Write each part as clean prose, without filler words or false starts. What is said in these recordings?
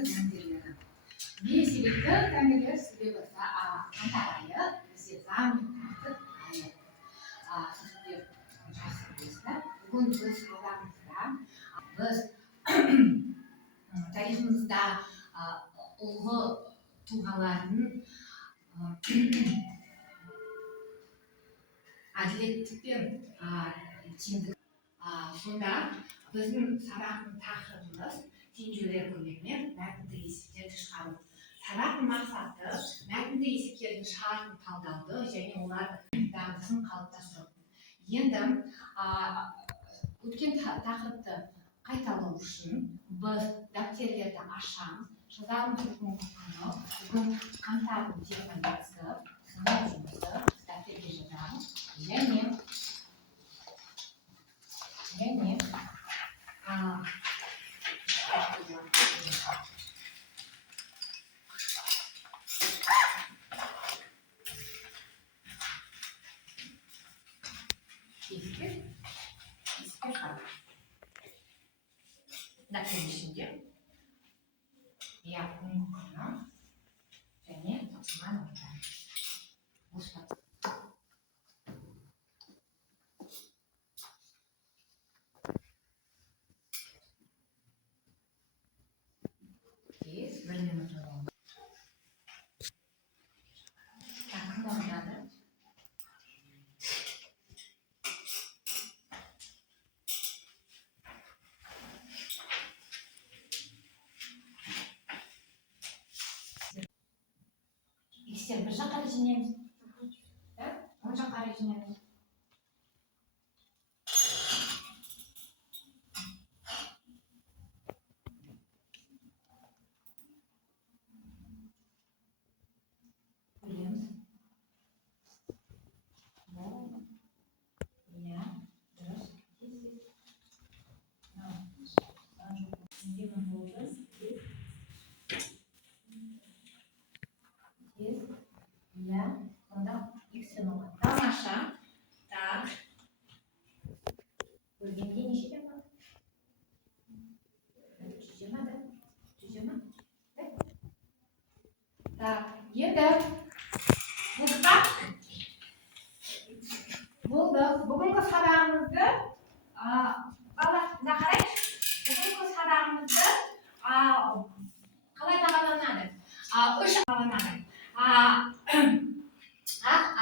заңгерлері. Не себепті заңгерлер себебі қаңтар айы бізде заң мен тәртіп айы. Сіздер жақсы білесіздер. Бүгін біз алдарыңызда біз тарихымызда ұлы тұлғалардың әділеттік пен теңдік. Сонда біздің сабақтың тақырыбымыз теңдеулер көмегімен мәтінді есептерді шығару. Сабақтың мақсаты мәтінді есептердің шығаратын талдауды және олардың дағдысын қалыптастыру. Енді өткен тақырыпты қайталау үшін біз дәптерлерді ашамыз, жазамыз бүгінгі күні, бүгін қаңтардың 20-сы сынып жұмысы дәптерге жазамыз және дәптердің ішінде бүгінгі күні және тапсырма bir minut oldu. İşte bir жаққа жинаймыз. Оң жаққа жинаймыз. Тамаша. Так. Бөлгенде нешеде бар? 120, да? 120? Так, енді болды. Бүгінгі сабағымызды баласына қарайшы. Бүгінгі сабағымызды қалай бағаланады? 3 бағаланады.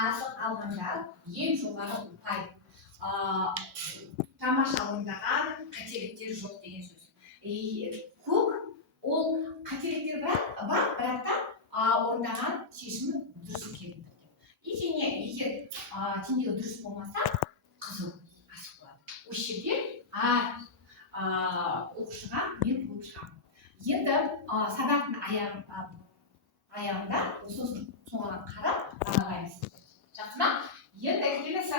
Асық алғанда ең жоғары ұпай. Тамаша орындаған қателіктер жоқ деген сөз. Көк ол қателіктер бар, бірақ та орындаған шешімі дұрыс екенін. Және егер теңдеу дұрыс болмаса, қызыл асық болады. Осы жерде оқушыға мен болып шығамын. Енді сабақтың аяғында сосын соған қарап бағалаймыз. Жақсы ма? Енді келесі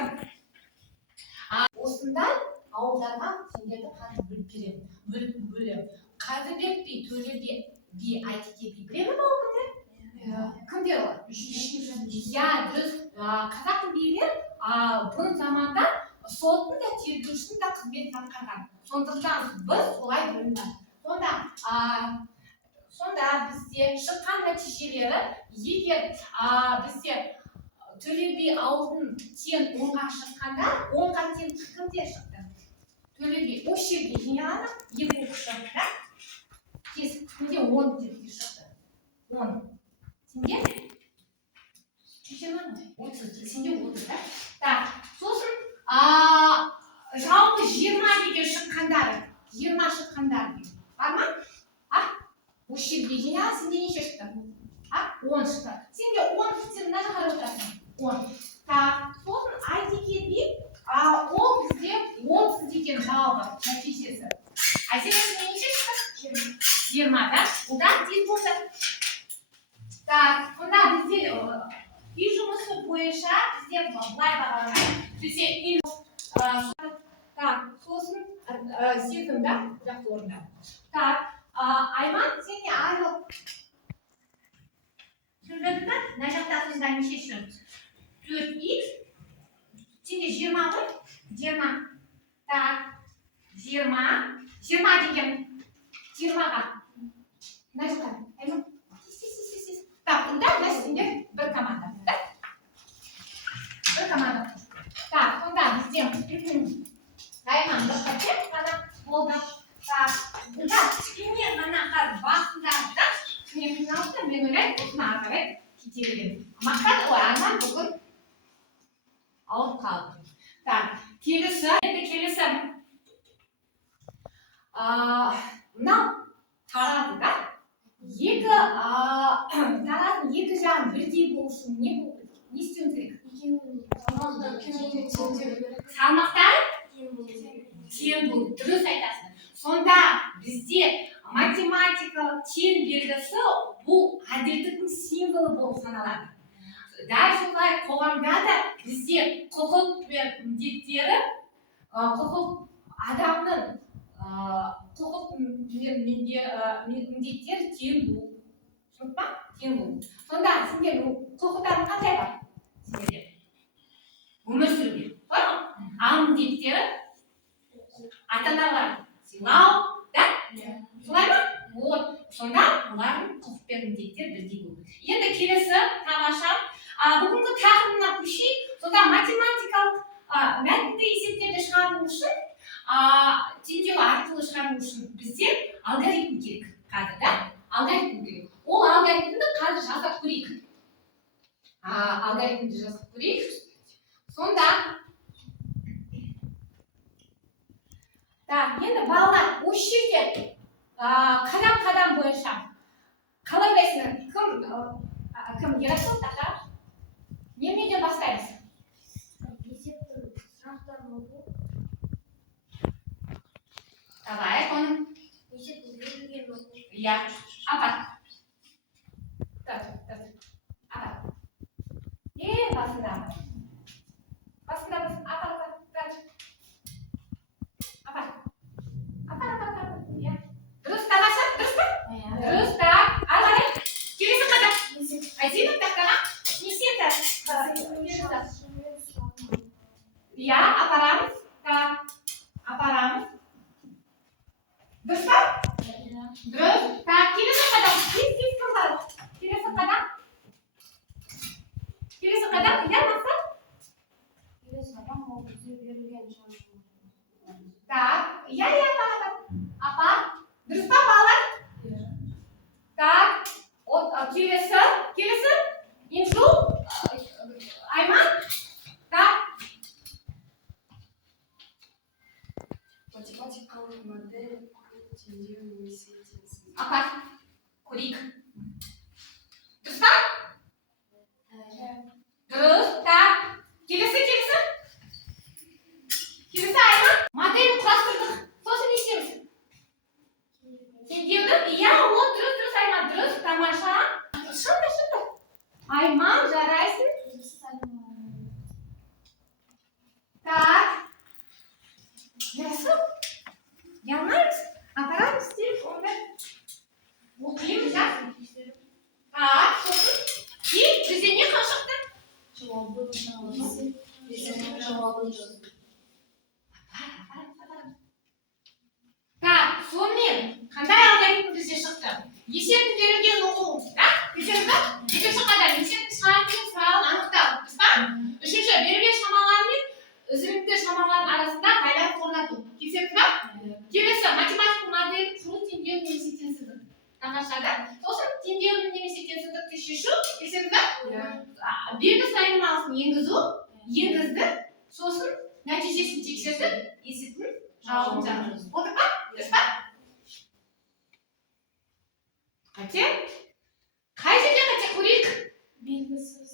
осындай ауылдарға сендерді қазір бөліп беремін. Қадырбек би, Төлебек би, Айтеке би біле ме ол кімдер? Кімдер ол? Дұрыс. Қазақтың билер бұрын заманда соттың да тергеушінің да қызметін атқарған. Сондықтан біз солай бөлінді. Сонда бізде шыққан нәтижелері, егер бізде Төле би ауылдың тең 10-ға шыққанда, 10-ға тең кімдер шықты? Төле би осы жерге жиналады, екі оқушы, да? Кімде 10 теңге шықты? 10. Сенде? 30, сенде 30, да? Так, сосын жалпы 20 деген шыққандары, 20 шыққандары бар ма? Осы жерге жиналады, сенде неше шықты? 10 шықты. Сенде 10, сен мына жаққа қарап отырасың. 10. Так, сосын Айтеке би, ол бізде 30 деген жалпы нәтижесі. Сенде неше шықты? 20, да? Одан тез болды. Так, сонда бізде үй жұмысы бойынша бізде былай бағаланады. Бізде так, сосын сезім, да? Жақсы орында. Так, Айман, сен не айыл? Түсіндіңіз бе? Мына жақта сонда неше шығады? 4х. Сенде 20 ғой? 20. Так, 20 деген 20-ға. мына жаққа айман так да мына сендер бір команда да бір команда так сонда бізде айман бір қате ғана болды так бұнда кішкене ғана қазір басында да кішкене қиналды мен ойлаймын осыны ары қарай кете беремін мақсат ой арман бүгін ауырып қалды так келесі енді келесі мынау таразы да тараздың екі жағын бірдей болу үшін не істеуіміз керек салмақтары тең болу дұрыс айтасың сонда бізде математикалық тең белгісі бұл әділдіктің символы болып саналады дәл солай қоғамда да бізде құқық пен міндеттері құқық адамның құқық міндеттері тең болу түсініп па тең болу сонда сендер құқықтарың қандай бар сендерде өмір сүруге солай ма ал міндеттері ата аналар сыйлау да солай ма вот сонда олардың құқық пен міндеттері бірдей болу енді келесі тамаша бүгінгі тақырыбына көшейік сонда математикалық мәтінді есептерді шығару үшін теңдеу арқылы шығару үшін бізде алгоритм керек қазір да алгоритм керек ол алгоритмді қазір жасап көрейік алгоритмді жасап көрейік сонда так енді балалар осы жерде қадам бойынша қалай ойлайсыңдар кім ярослав тақа неден бастаймыз есептің сұрақтар болу давай оның есептің берілген иә апат апат басында иә дұрыс тамаша дұрыс па дұрыс так ары қарай келесі қадам әдемі тақтаға неседі иә апарамыз так апарамыз дұрыс па дұрыс так келесі қадам келесі қадам иә мақсат келесі қадам ол бізге берілген так иә апа дұрыс па балалар так келесі инжу айман так математикалық модель теңдеу немесе теңсіздік апа көрейік дұрыс па дұрыс так келесі айман модель құрастырдық сосын не істейміз теңдеуді иә ол дұрыс айман дұрыс тамаша шынды айман жарайсың так жақсы ұялмаймыз апарамыз деп онда оқимыз да так сосын бізде не қашықты так сонымен қандай алгоритм бізде шықты есептің берілген оқу да екінші қадам есептің шығаратын сұрағын анықтау дұрыс па үшінші берілген шамалар мен үзілімді шамалардың арасында байланыс орнату келісеміз ба келесі математикалық модель құру теңдеу немесе теңсіздік тамашада сосын теңдеу немесе теңсіздікті шешу келісеміз ба белгісіз айнымалысын енгізді сосын нәтижесін тексердік есептің жауабын жаздық болды ма дұрыс па қате қай жерде қате көрейік белгісіз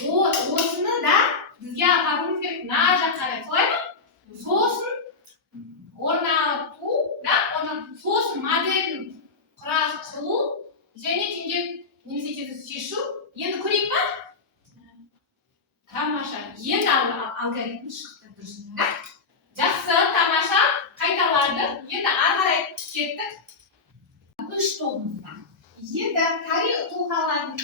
вот осыны да бізге алғанымыз керек мына жаққа қарай солай ма сосын орнату да сосын моделін құру және теңдеу немесе шешу енді көрейік па тамаша енді алгоритм шықты дұрыс да жақсы тамаша қайталады енді ары қарай кеттік үш тобымызда енді тарих тұлғалардың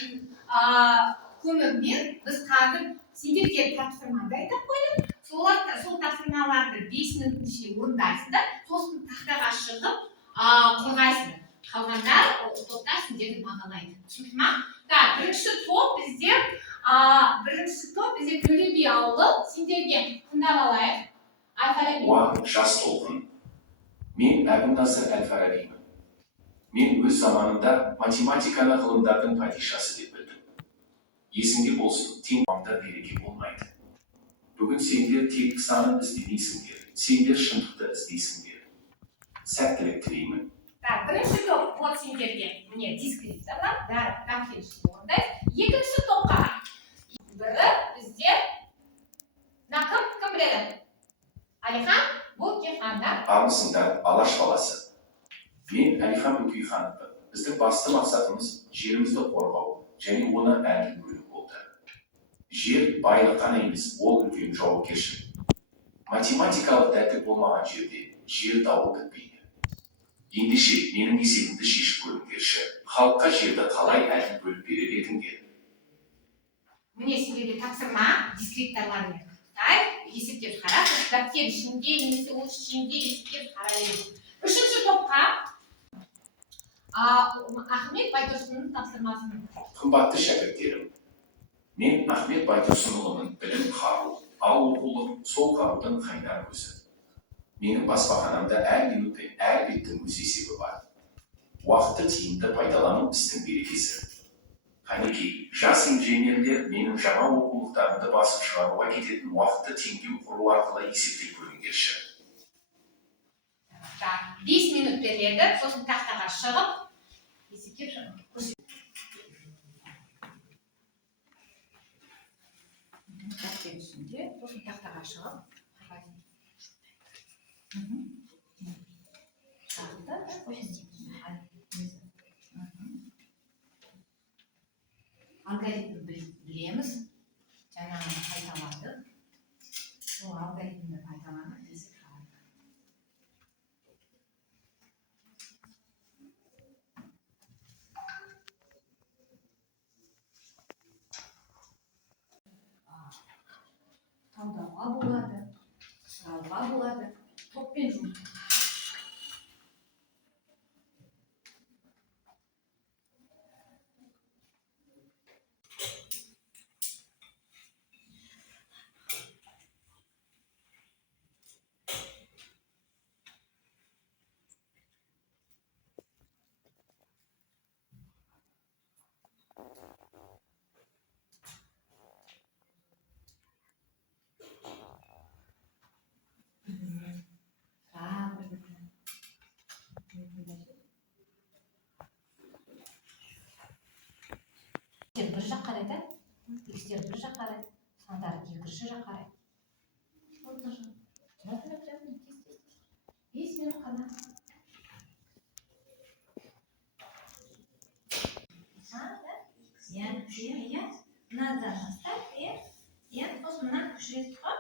көмегімен біз қазір сендерге тапсырмада айтып қойдық сол тапсырмаларды 5 минут ішінде орындайсыңдар сосын тақтаға шығып қорғайсың. Қалғандар топтар сендерді бағалайды. Түсінді ма? Так, бірінші топ бізде Төле би ауылы. Сендерге тыңдап алайық. Әл-Фараби. Жас толқын. Мен Әбу-Насыр Әл-Фарабимін. Мен өз заманында математиканы ғылымдардың падишасы деп білдім. Есіңде болсын, тең қоғамда береке болмайды. Бүгін сендер тек санын іздемейсіңдер, сендер шындықты іздейсіңдер. Сәттілік тілеймін. Бірінші топ, вот сендерге, міне дискриптор бар, бәрі келісіп орындайсыз. Екінші топқа бірі бізде кім біледі? Әлихан Бөкейхандар. Армысыңдар, Алаш баласы. Мен Әлихан Бөкейхановпын. Біздің басты мақсатымыз жерімізді қорғау және оны әділ бөлу болды. Жер байлық қана емес, ол үлкен жауапкершілік. Математикалық дәті болмаған жерде жер дауы бітпейді. Ендеше менің есебімді шешіп көріңдерші. Халыққа жерді қалай әділ бөліп берер едіңдер? Міне сендерге тапсырма дискрипторлармен. Есептеп қарасыз, дәптер ішінде немесе ол ішінде есептеп қарайсыз. Үшінші топқа Ахмет Байтұрсынның тапсырмасын. Қымбатты шәкірттерім, мен Ахмет Байтұрсынұлының білім қару, ал оқулық сол қарудың қайнар көзі. Менің баспаханамда әр минут пен әр беттің өз есебі бар. Уақытты тиімді пайдалану істің берекесі. Қанекей, жас инженерлер менің жаңа оқулықтарымды басып шығаруға кететін уақытты теңдеу құру арқылы есептеп көріңдерші. 5 минут беріледі, сосын тақтаға шығып, есептеп көрсетеді. Дәптер ішінде, сосын тақтаға шығып, алгоритмді білеміз, жаңағыны қайталадық. Сол алгоритмді қайталанып, есеп шығардық. Талдауға болады, сұрауға болады, топпен жұмыс. Bir жақ қарайды, екістер бір жақ қарайды, сандары екінші жақ қарайды. 5 минут қана. Мынадан бастап, сосын мынаны көшіресіз ғой?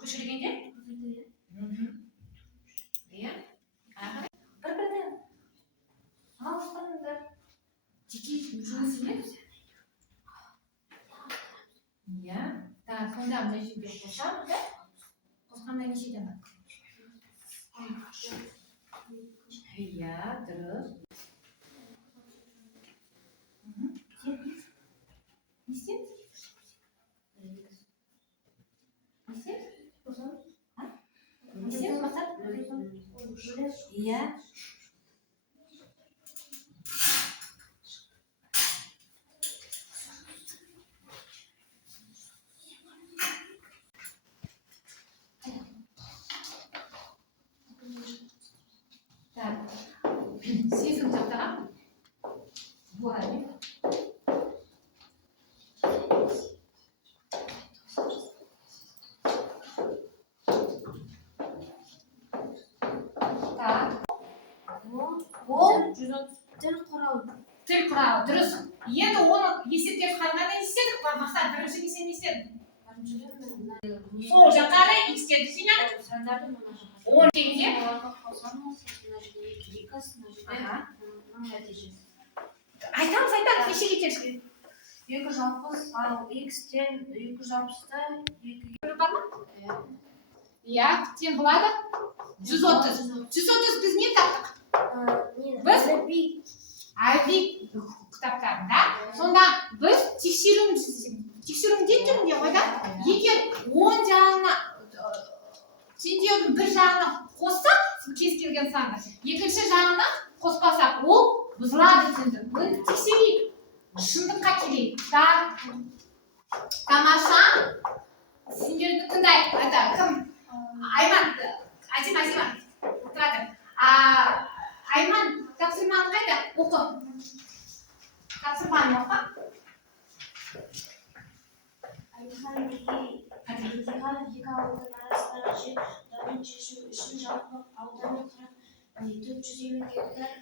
Көшіргенде? Бір-бірінен алыстырыңдар. Жеке жұмыс емес. Сонда мына жерге қосамыз, да? Қосқанда нешеден бар? Дұрыс. Не істейміз? Сезім тақтаға. Бұлай. Тіл құралы, дұрыс. Енді оны есептеп шығарғанда не істедік? Мақсат бірінші кесен не істедік? Сол жаққа қарай икстерді жинадық. 10 теңге. Айтамыз, нешеге келші? 260, ал x-тен 260-та 2 бар ма? Тең болады? 130. 130 біз не әліпби кітаптарында. Сонда біз тексерудің түрінде қойдық. Егер 10 жағына теңдеудің бір жағына қоссақ, кез келген санды, екінші жағына қоспасақ, ол бұзылады теңдік. Оны тексерейік. Шындыққа келейік. Тамаша. Сендерді тыңдайық. Кім? Айман. Азима. Тұрады. Айман, тапсырманы қайда? Оқы. Тапсырманы оқы. Айтқан екі ауылдың арасындағы жер дауын шешу үшін жалпы ауданы 450 гектар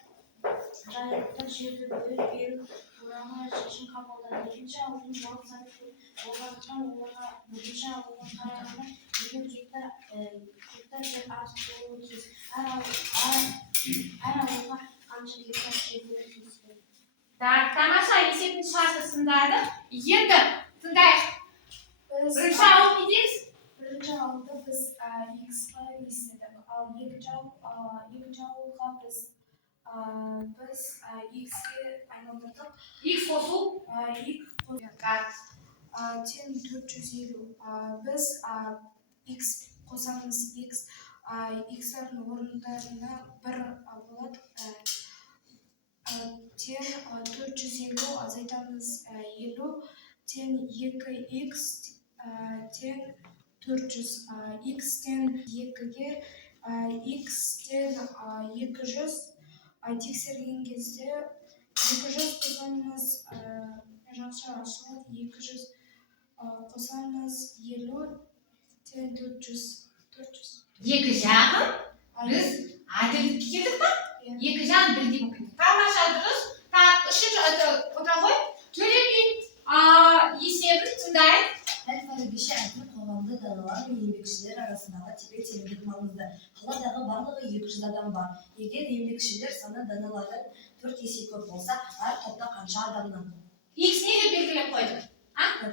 жайылымдық жерді бөліп беру туралы шешім қабылданды. Екінші ауылдың жауап саны көп болғандықтан оларға бірінші ауылға қарағанда 20 гектар жер артық болуы тиіс. Әр ауылға қанша гектар жер болуы тиіс? Тамаша, есебін шығарсындарды. Енді тыңдайық. Бірінші ауыл не дейміз? Бірінші ауылды біз X-ға естідік, ал екінші ауылға біз X-ге айналдырдық. X қосу? Тең 450. Біз X қосамыз X-ардың орындарына 1 болады. Тең 450 азайтамыз 50. Тең 2X тең 400. X-тен 2-ге X-тен 200 тексерген кезде 200 қосамыз жақша ашылады. 200 қосамыз 50 тең 400. Екі жағын біз әділдікке келдік па? Екі жағын бірдей болып кетті. Тамаша, дұрыс. Үшінші отыра қой. Төле би есебін тыңдайық. Әл-Фарабише айтқан қоғамда даналар мен еңбекшілер арасындағы тепе-теңдік маңызды. Қаладағы барлығы 200 адам бар. Егер еңбекшілер саны даналардан 4 есе көп болса, әр топта қанша адамнан? X неге белгілеп қойдық?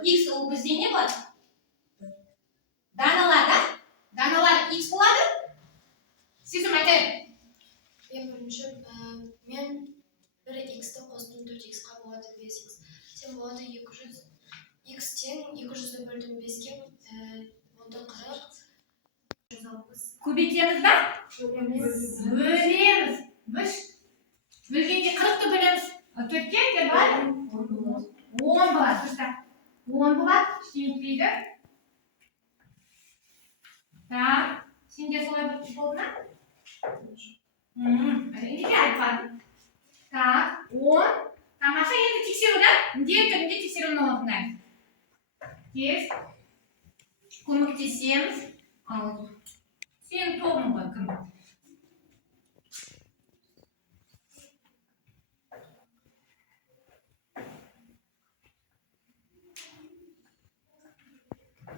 X ол бізде не болады? Даналар, да? Даналар X болады? Сезім айтайын. Мен бір X-ті қостым 4X-қа болады 5X. Сен болады 200. X-тен 200-ді бөлдім 5-ке, онда 40. Көбейтеміз ба? Бөлеміз. Бөлгенде 40-ті бөлеміз. 4-ке де бар? 10 болады. 10 болады. Ештеңе сенде солай болды ма? Әрине айтып бардым. 10. Тамаша, енді тексеру, да? Міндетті түрінде тексеруін орындаймыз. Тез көмектесеміз. Сен тобың ғой кім?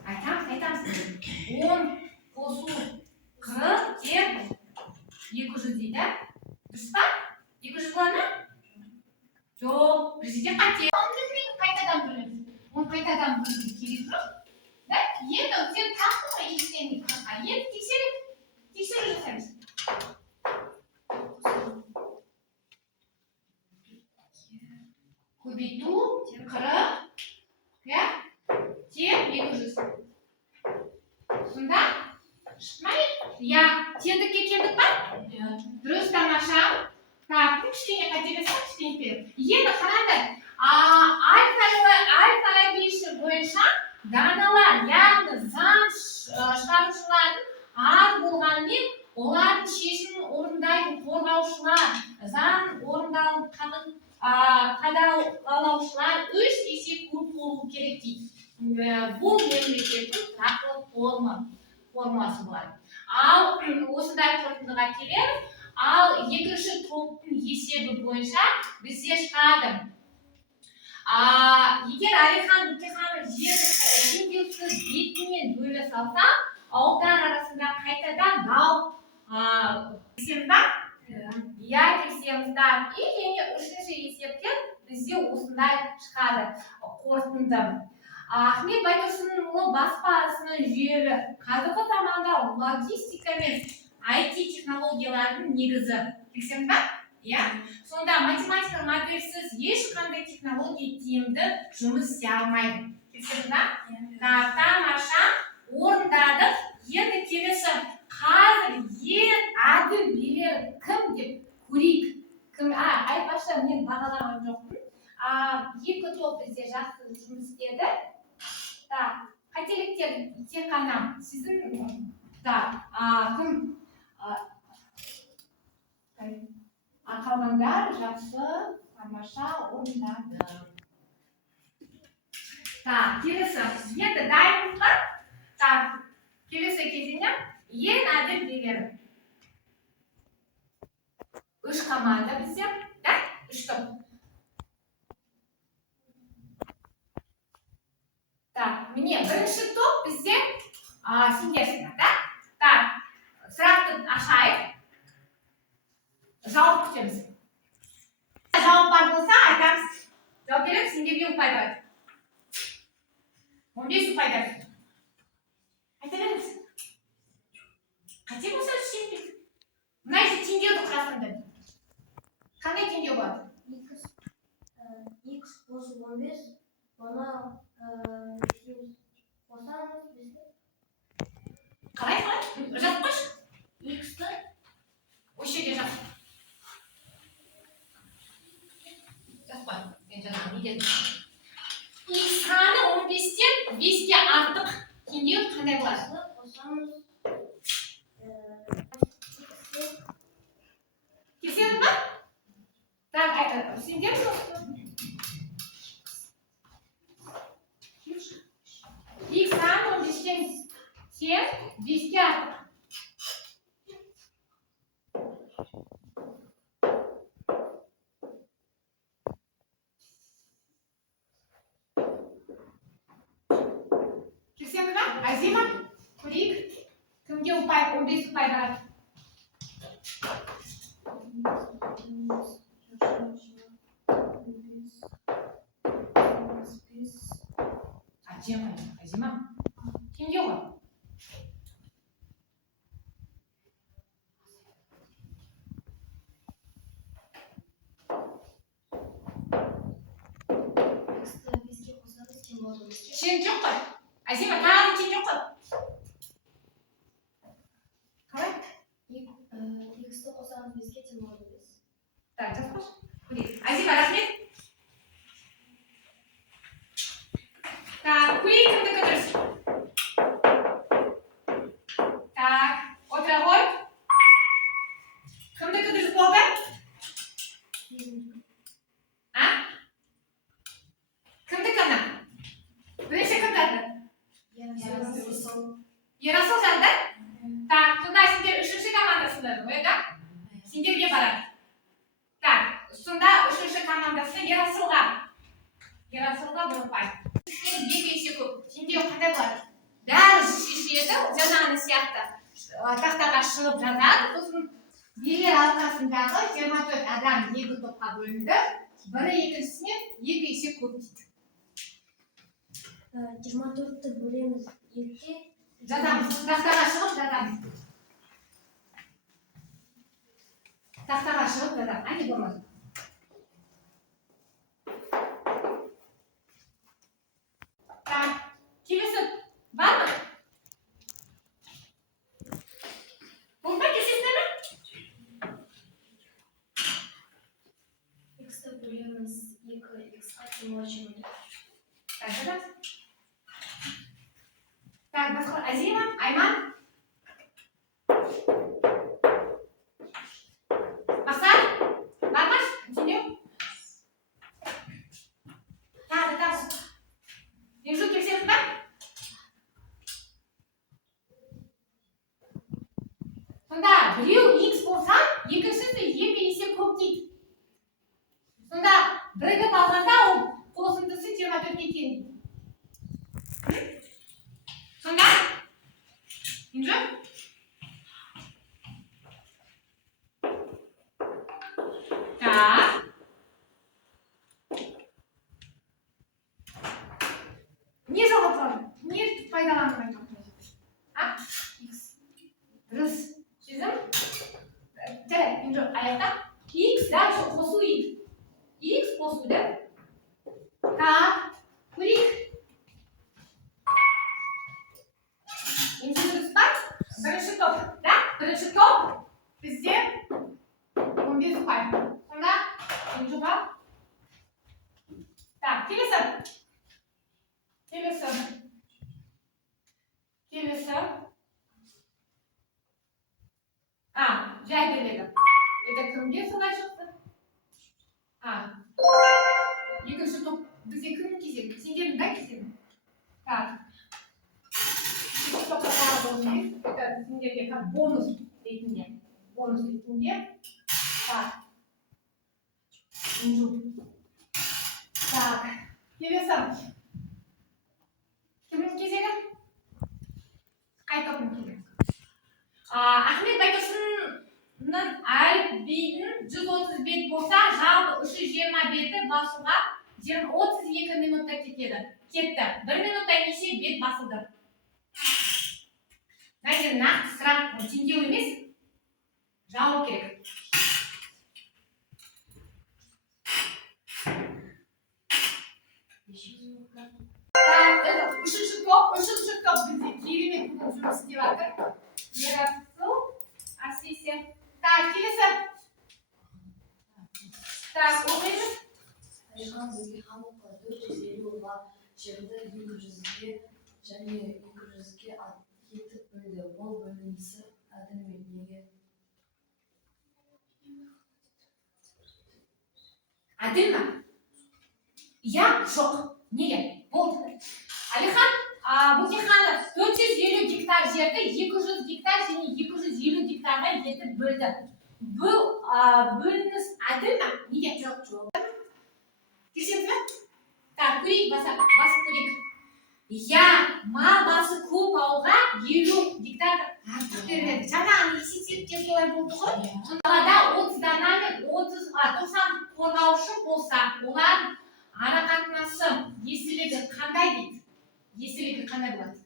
Айтамыз. 10 қосу 40 деп 200 дейді. Дұрыс па? 200 болады ма? Жоқ, бізде қате. Қайтадан бөлеміз. Оны қайтадан бөлуге керек жоқ. Енді сен тақтың ғой X-тен 40-ға. Енді тексеру жасаймыз. Көбейту 40 тең 200. Сонда шықмай? Теңдікке келдік па? Дұрыс, тамаша. Кішкене қателесіп, кішкене беріп. Енді қараңдар. Аль-Фарабиші бойынша даналар, яғни заң шығарушылардың аз болғанымен, олардың шешімін орындайтын қорғаушылар, заң қадағалаушылар 3 есе көп болу керек дейді. Бұл мемлекеттің тұрақты формасы болады. Ал осындай қорытындыға келеміз. Ал екінші топтың есебі бойынша бізде шығады. Егер Алихан Бөкейханов жерді теңдеусіз бетінен бөле салса, ауылдар арасында қайтадан дау тексеміз ба? Тексеміз. И және үшінші есептен бізде осындай шығады қорытынды. Ахмет Байтұрсынұлы баспасының жүйелі қазіргі заманда логистика мен IT технологиялардың негізі. Тексеміз ба? иә. Сонда математика модельсіз ешқандай технология тиімді жұмыс істей алмайды. Келісесіз ба? Так, тамаша, орындадық. Енді келесі қазір ең әділ билер кім деп көрейік. Кім? Айтпақшы, мен бағалаған жоқпын. Екі топ бізде жақсы жұмыс істеді. Так, қателіктер тек қана сіздің. Так, кім? Қалғандар жақсы, тамаша орындады. Так, келесі. Енді дайынбыз ба? Так, келесі кезеңде ең әділ билер. Үш команда бізде, да? Үш топ. Так, міне бірінші топ бізде сендерсіңдер, да? Так, сұрақты ашайық. Жауап күтеміз. Жауап бар болса, айтамыз. Жауап береміз, сендерге ұпай береді. 15 ұпай береді. Айта береміз. Қате болса үшеміз. Мына жерде теңдеуді құрастырды. Қандай теңдеу болады? X плюс 15, оны қосамыз бізде. Қалай? Жазып қойшы. X-ті Осы жерде жаз. Жазып қой. Мен жазамын, не дедім? X саны 15-тен 5-ке артық теңдеу қандай болады? қосамыз. Келісесің ба? Так, сендер X саны 15-тен сен 5-ке артық. Келісесің ба? Азима, көрейік. Кімге ұпай, 15 ұпай барады? Азима, кімге ғой? X-ті 5-ке қосамыз, тең болады 15-ке. Сен жоқ қой. Азима, тағы сен жоқ қой. Қалай? X-ті қосамыз 5-ке, тең болады 15. Так, жазып қойшы. Көрейік. Азима, рахмет. Так, көрейік кімдікі дұрыс. Так, отыра ғой. Кімдікі дұрыс болды? Кімдікі ана? Бірінші кім жазды? Ерасыл жазды? Так, сонда сендер үшінші командасындар ғой, да? Сендерге барады. Так, сонда үшінші командасы Ерасылға. Ерасылға бір ұпай. Сен 2 есе көп. Теңдеу қандай болады? Бәрі шешеді, жаңағы сияқты. Тақтаға шығып жазады. Сосын билер алқасындағы 24 адам 2 топқа бөлінді. Бірі екіншісінен 2 есе көп дейді. 24-ті бөлеміз 2-ке. Жазамыз. Тақтаға шығып жазамыз. Тақтаға шығып жазамыз. Әне болмады. Так, келесі бар ма? Болды ма? Келесіңдер ме? X-ті бөлеміз 2X-қа, тең болады 24. Так, жазамыз. Так, басқа Азима, Айман. Мақсат, бар ма? Теңдеу? Тағы. Еңжу келсеңіз ба? Сонда біреу X болса, екіншісі 2 есе көп дейді. Сонда бірігіп алғанда ол қосындысы 24-ке тең. Сонда? Еңжу? Так. Не жоғалтылады? Не пайдаланбайды? X. Дұрыс. Сезім? Жарайды, Еңжу, аяқта. X дальше қосу X. X қосу да? Так, көрейік. Енді дұрыс па? Бірінші топ, да? Бірінші топ бізде 15 ұпай. Сонда Инжуға. Так, келесі. Жай береді. Это кімге солай шықты? Екінші топ бізде кімнің кезегі? Сендердің да кезегі? Так. Екінші топта тағы 15. Это сендерге как бонус ретінде. Так. Инжу. Так. Келесі. Кімнің кезегі? Қай топтың кезегі? Ахмет Байтұрсынның әліпбидің 130 бет болса, жалпы 320 беті басуға 32 минутта кетті. 1 минутта неше бет басылды? Знаете, нақты сұрақ теңдеу емес, жауап керек. Үшінші топ бізде керемет болып жұмыс істеп жатыр. Ерасыл, Асесе. Так, келесі. Так, оқимыз. Алихан бізге хамыққа 450 ұлға жерді 200-ге және 200-ге етіп бөлді. Ол бөлінісі әділ ме? Неге? Әділ ме? Я жоқ. Неге? Болды. Алихан, Бөкейханов 450 гектар жерді 200 гектар және 250 гектарға етіп бөлді. Бұл бөлініс әділ ме? Неге? Жоқ. Келісеміз бе? Так, көрейік, басып көрейік. Я, мал басы көп ауылға 50 гектар артық бермеді. Жаңағы есептеп солай болды ғой. Қалада 30 дана мен 90 қорғаушы болса, олар арақатынасы еселігі қандай дейді? Еселігі қандай болады?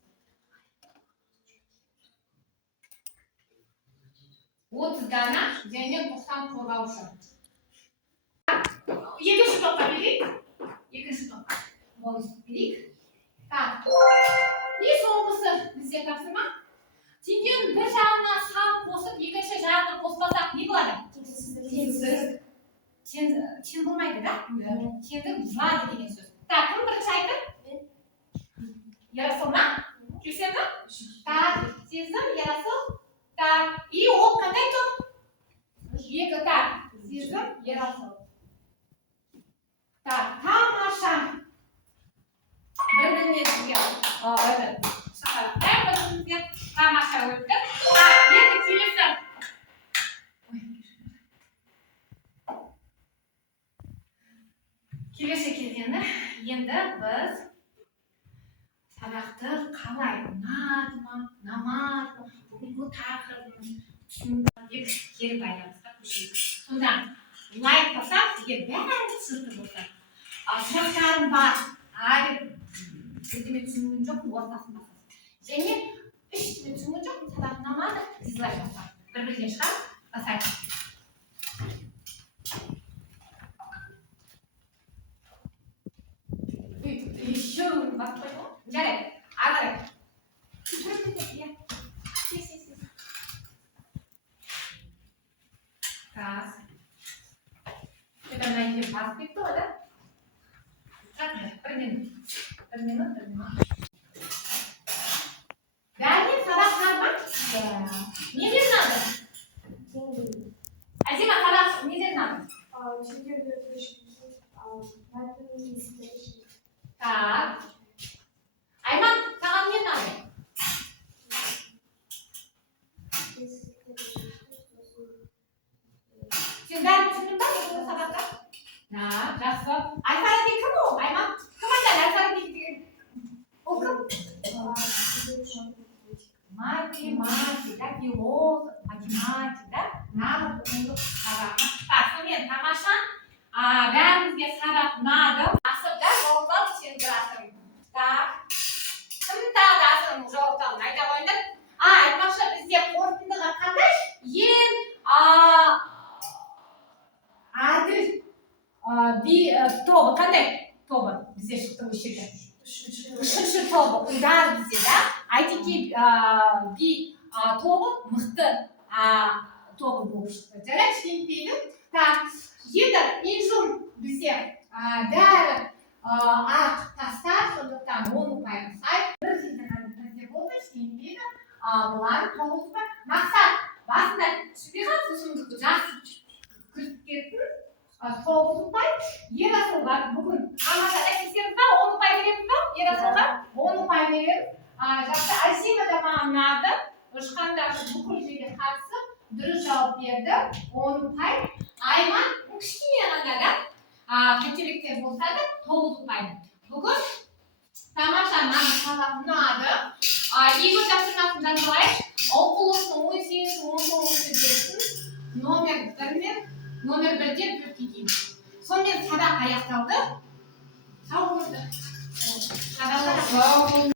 30 дана және 90 қорғаушы. Екінші топқа берейік. Екінші топқа. Бонус берейік. Так. И соңғысы бізде тапсырма. Теңгенің бір жағына сан қосып, екінші жағына қоспасақ не болады? Тең болмайды, да? Теңдік бұзылады деген сөз. Так, кім бірінші айтты? Ярасыл ма? Келісеміз бе? Так, сезім, Ярасыл. Так, и ол қандай топ? Екі, так, сезім, Ярасыл. Так, тамаша. Бір-біріне бізге тамаша өтті. Так, енді келесі. Келесі кезеңі енді біз сабақты қалай ұнады ма, ұнамады ма, бүгінгі тақырыбымыз түсінді деп кері байланысқа көшейік. Сонда лайк басақ, сізге бәрі түсінікті болса. Сұрақтарым бар, бірдеме түсінген жоқ, ортасын басасыз. Және іштеме түсінген жоқ, сабақ ұнамады, дизлайк басақ. Бір-бірден шығар, басайық. Еще басып қойды ғой? Жарайды, ары қарай. Так. Это мына жерде басып кетті ғой, да? Bir minut. Бәрінен сабақ бар ма? Неден надо? Азима, сабақ неден надо? Так. Айман, саған не надо? Сен бәрін түсіндің ба? Осы сабақта? Жақсы. Аль-Фараби кім ол? Айман? Кім айтады Аль-Фараби деген? Ол кім? Математика, философ, математик, да? Нағыз ұғымдық сабақ. Сонымен тамаша. Бәрімізге сабақ ұнады. Асып да жауаптар сен тұрасың. Так. Кім тағы да асығының жауаптарын айта қойыңдар. Айтпақшы бізде қорытындыға қандай? тобы қандай тобы бізде шықты осы жерде үшінші тобы ұйдар бізде да ITK би тобы мықты тобы болып шықты жарайды кішкентпейді так енді инжун бізде бәрі ақ тастар сондықтан 10 ұпайға сай бір жерде болды кішкентпейді бұлар 9 ұпай мақсат басында түспей қалды сосын жақсы кіріп кеттің 9 ұпай ерасылға бүгін амада әкесеміз ба 10 ұпай береміз ба ерасылға 10 ұпай береміз жақсы Асима да маған ұнады ұшқандағы бүкіл жерге қатысып дұрыс жауап берді 10 ұпай Айман кішкене ғана да қателіктер болса да 9 ұпай бүгін тамаша маған сабақ ұнады игі тапсырмасын жазылайық оқулықтың 18-19 номер 1 мен номер 1-ден 4-ке дейін сонымен сабақ аяқталды сау болыңыздар